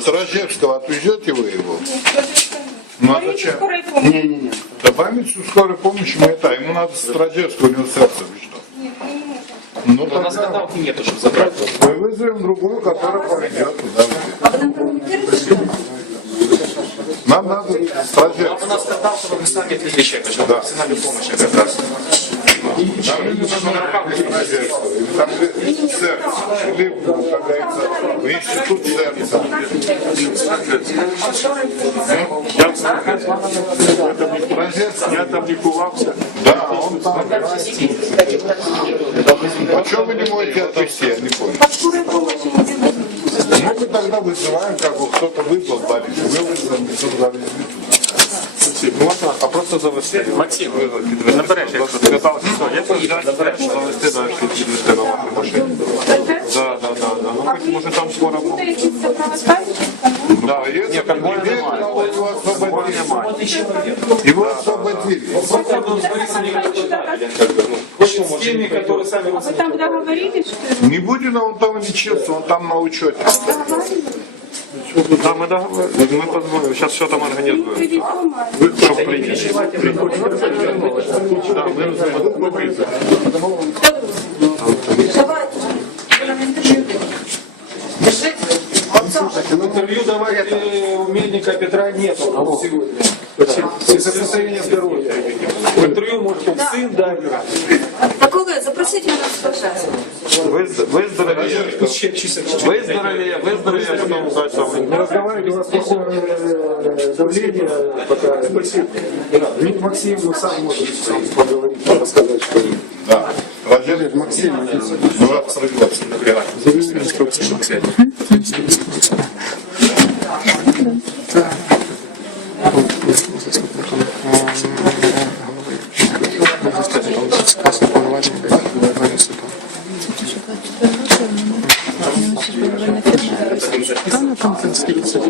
Стражевского отвезете вы его? Ну а зачем? Не, не, не. Да больницу скорой помощи мы это, ему надо Стражевского, у него сердце что. Ну, у нас тогда нету, чтобы забрать. Мы вызовем другую, которая поведет туда. Нам надо сражаться. Нам у нас вы чтобы отвезли человека, да. профессиональную помощь как раз. Нам нужно на руках Там ЦЕРН, Лип, управляется в институт Я там не кувался. Да, он там. А что вы не можете отвезти, я не понял. Ну, мы тогда вызываем, как бы кто-то вызвал больницу, вы вызвали, кто завезли Можна, а просто завести. Максим, набереш, якщо ти катався, все, я поїду, набереш, завести далі, підвести на вашій машині. Да, да, да, да. Ну, хоч, може там скоро буде. Да, если Ні, конвоя теперь немає. его освободили. немає. Его освободили. с теми, которые сами А вы там договорились, что... Не Будина, он там лечился, он там на учете. Да, мы договорились, мы позвоним, сейчас все там организуем. Вы а? что придете? Да, мы Слушайте, В интервью давать умельника Петра нету сегодня. Из-за состояния здоровья В интервью может он сын дать. Такого запросите нас, пожалуйста. Виздоровіє, виздоровіє, виздоровіє, потім далі. Не разговаривайте, у вас плохое э, давление пока. Вид Максим ну, сам может сам поговорить, рассказать, что Да. Рождение Максим, ну, 24 на там конструкція.